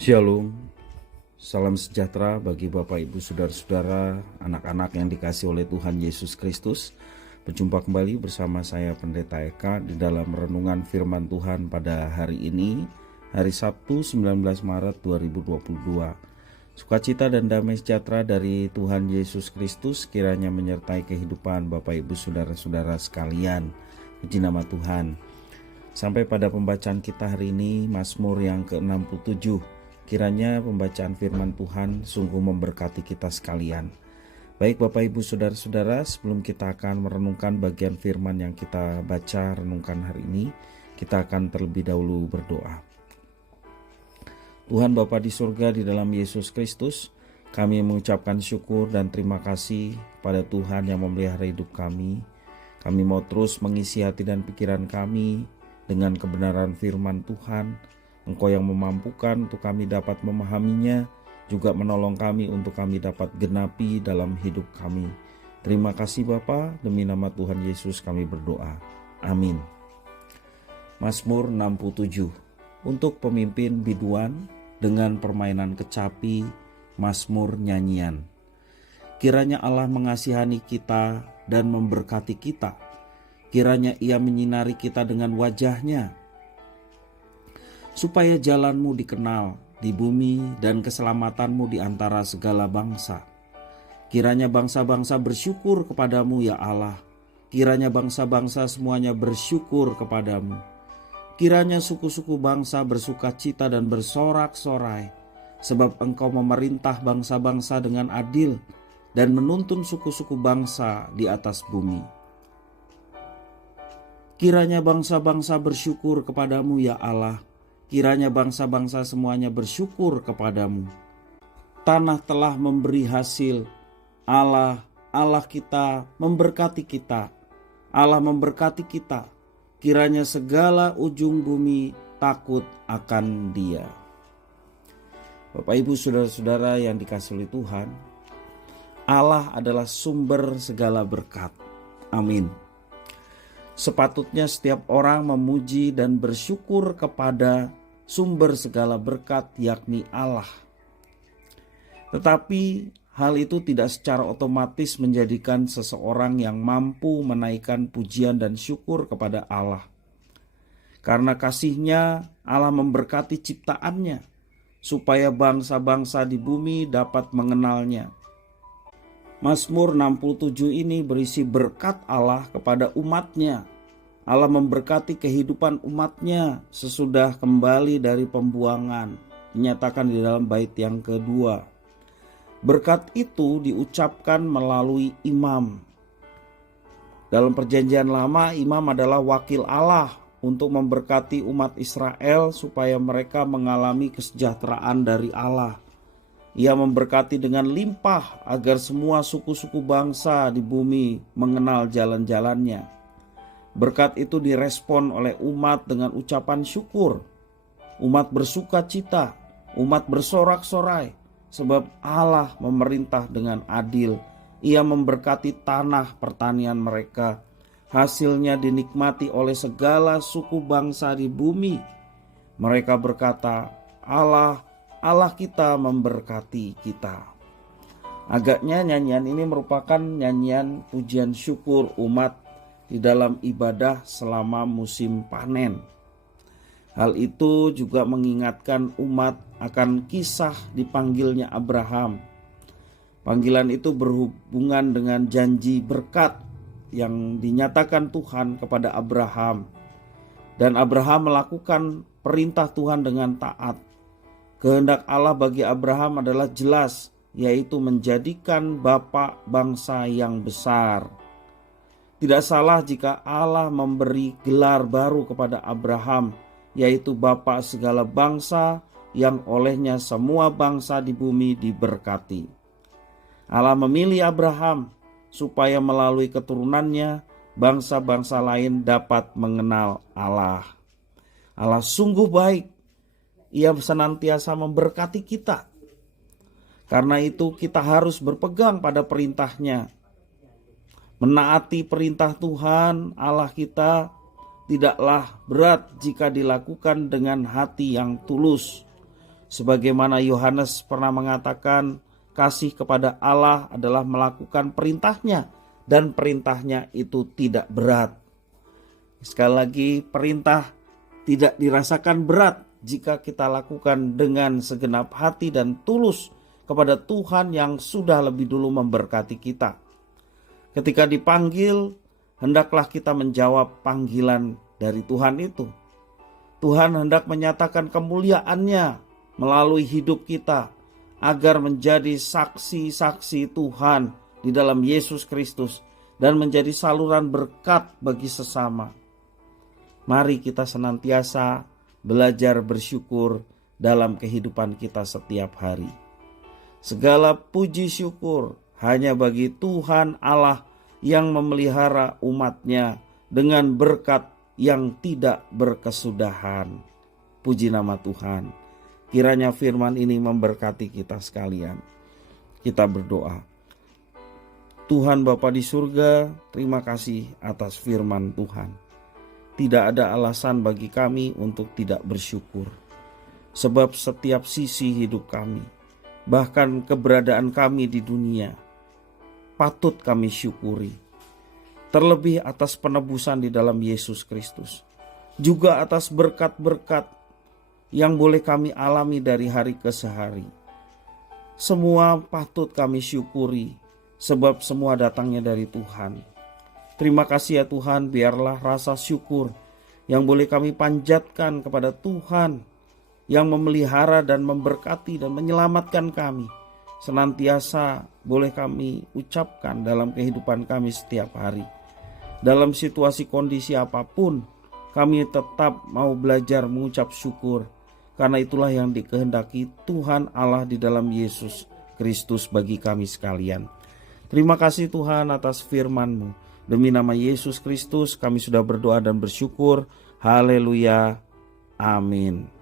Shalom, salam sejahtera bagi Bapak Ibu Saudara-saudara, anak-anak yang dikasihi oleh Tuhan Yesus Kristus. Berjumpa kembali bersama saya Pendeta Eka di dalam renungan firman Tuhan pada hari ini, hari Sabtu 19 Maret 2022. Sukacita dan damai sejahtera dari Tuhan Yesus Kristus kiranya menyertai kehidupan Bapak Ibu Saudara-saudara sekalian. Puji nama Tuhan. Sampai pada pembacaan kita hari ini, Mazmur yang ke-67. Kiranya pembacaan firman Tuhan sungguh memberkati kita sekalian. Baik Bapak Ibu Saudara-saudara, sebelum kita akan merenungkan bagian firman yang kita baca renungkan hari ini, kita akan terlebih dahulu berdoa. Tuhan Bapa di surga, di dalam Yesus Kristus, kami mengucapkan syukur dan terima kasih pada Tuhan yang memelihara hidup kami. Kami mau terus mengisi hati dan pikiran kami dengan kebenaran firman Tuhan. Engkau yang memampukan untuk kami dapat memahaminya, juga menolong kami untuk kami dapat genapi dalam hidup kami. Terima kasih Bapa, demi nama Tuhan Yesus kami berdoa. Amin. Mazmur 67. Untuk pemimpin biduan dengan permainan kecapi, mazmur nyanyian. Kiranya Allah mengasihani kita dan memberkati kita. Kiranya Ia menyinari kita dengan wajah-Nya, supaya jalanmu dikenal di bumi dan keselamatanmu di antara segala bangsa. Kiranya bangsa-bangsa bersyukur kepadamu ya Allah. Kiranya bangsa-bangsa semuanya bersyukur kepadamu. Kiranya suku-suku bangsa bersukacita dan bersorak-sorai, sebab Engkau memerintah bangsa-bangsa dengan adil dan menuntun suku-suku bangsa di atas bumi. Kiranya bangsa-bangsa bersyukur kepadamu ya Allah. Kiranya bangsa-bangsa semuanya bersyukur kepadamu. Tanah telah memberi hasil. Allah kita memberkati kita. Allah memberkati kita. Kiranya segala ujung bumi takut akan Dia. Bapak Ibu Saudara-saudara yang dikasihi oleh Tuhan, Allah adalah sumber segala berkat. Amin. Sepatutnya setiap orang memuji dan bersyukur kepada sumber segala berkat, yakni Allah. Tetapi hal itu tidak secara otomatis menjadikan seseorang yang mampu menaikkan pujian dan syukur kepada Allah. Karena kasih-Nya, Allah memberkati ciptaannya, supaya bangsa-bangsa di bumi dapat mengenalnya. Mazmur 67 ini berisi berkat Allah kepada umat-Nya. Allah memberkati kehidupan umat-Nya sesudah kembali dari pembuangan, dinyatakan di dalam bait yang kedua. Berkat itu diucapkan melalui imam. Dalam perjanjian lama, imam adalah wakil Allah untuk memberkati umat Israel supaya mereka mengalami kesejahteraan dari Allah. Ia memberkati dengan limpah agar semua suku-suku bangsa di bumi mengenal jalan-jalannya. Berkat itu direspon oleh umat dengan ucapan syukur. Umat bersuka cita, umat bersorak-sorai, sebab Allah memerintah dengan adil. Ia memberkati tanah pertanian mereka. Hasilnya dinikmati oleh segala suku bangsa di bumi. Mereka berkata, Allah kita memberkati kita. Agaknya nyanyian ini merupakan nyanyian pujian syukur umat di dalam ibadah selama musim panen. Hal itu juga mengingatkan umat akan kisah dipanggilnya Abraham. Panggilan itu berhubungan dengan janji berkat yang dinyatakan Tuhan kepada Abraham. Dan Abraham melakukan perintah Tuhan dengan taat. Kehendak Allah bagi Abraham adalah jelas, yaitu menjadikan bapa bangsa yang besar. Tidak salah jika Allah memberi gelar baru kepada Abraham, yaitu bapa segala bangsa, yang olehnya semua bangsa di bumi diberkati. Allah memilih Abraham supaya melalui keturunannya bangsa-bangsa lain dapat mengenal Allah. Allah sungguh baik. Ia senantiasa memberkati kita. Karena itu kita harus berpegang pada perintah-Nya. Menaati perintah Tuhan Allah kita tidaklah berat jika dilakukan dengan hati yang tulus. Sebagaimana Yohanes pernah mengatakan, kasih kepada Allah adalah melakukan perintahnya, dan perintahnya itu tidak berat. Sekali lagi, perintah tidak dirasakan berat jika kita lakukan dengan segenap hati dan tulus kepada Tuhan yang sudah lebih dulu memberkati kita. Ketika dipanggil, hendaklah kita menjawab panggilan dari Tuhan itu. Tuhan hendak menyatakan kemuliaan-Nya melalui hidup kita, agar menjadi saksi-saksi Tuhan di dalam Yesus Kristus dan menjadi saluran berkat bagi sesama. Mari kita senantiasa belajar bersyukur dalam kehidupan kita setiap hari. Segala puji syukur hanya bagi Tuhan Allah yang memelihara umat-Nya dengan berkat yang tidak berkesudahan. Puji nama Tuhan. Kiranya firman ini memberkati kita sekalian. Kita berdoa. Tuhan Bapa di surga, terima kasih atas firman Tuhan. Tidak ada alasan bagi kami untuk tidak bersyukur. Sebab setiap sisi hidup kami, bahkan keberadaan kami di dunia, patut kami syukuri. Terlebih atas penebusan di dalam Yesus Kristus. Juga atas berkat-berkat yang boleh kami alami dari hari ke hari. Semua patut kami syukuri, sebab semua datangnya dari Tuhan. Terima kasih ya Tuhan, biarlah rasa syukur yang boleh kami panjatkan kepada Tuhan yang memelihara dan memberkati dan menyelamatkan kami, senantiasa boleh kami ucapkan dalam kehidupan kami setiap hari. Dalam situasi kondisi apapun, kami tetap mau belajar mengucap syukur, karena itulah yang dikehendaki Tuhan Allah di dalam Yesus Kristus bagi kami sekalian. Terima kasih Tuhan atas firman-Mu. Demi nama Yesus Kristus kami sudah berdoa dan bersyukur. Haleluya. Amin.